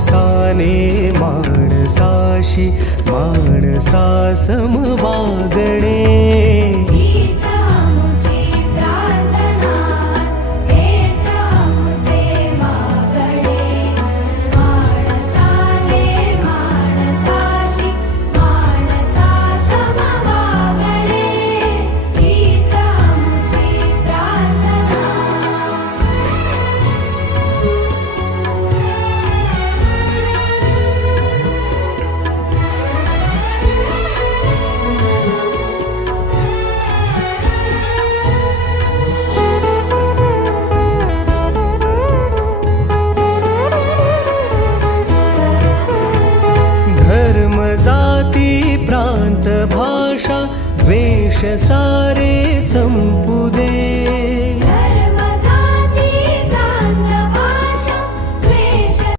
माणसाने माणसाशी माणसा सम वागणे. हीच आमुची प्रार्थना, हेच आमुचे मागणे. माणसाने माणसाशी माणसा सम वागणे. हीच आमुची प्रार्थना. धर्म जाती प्रांत भाषा द्वेष सारे संपू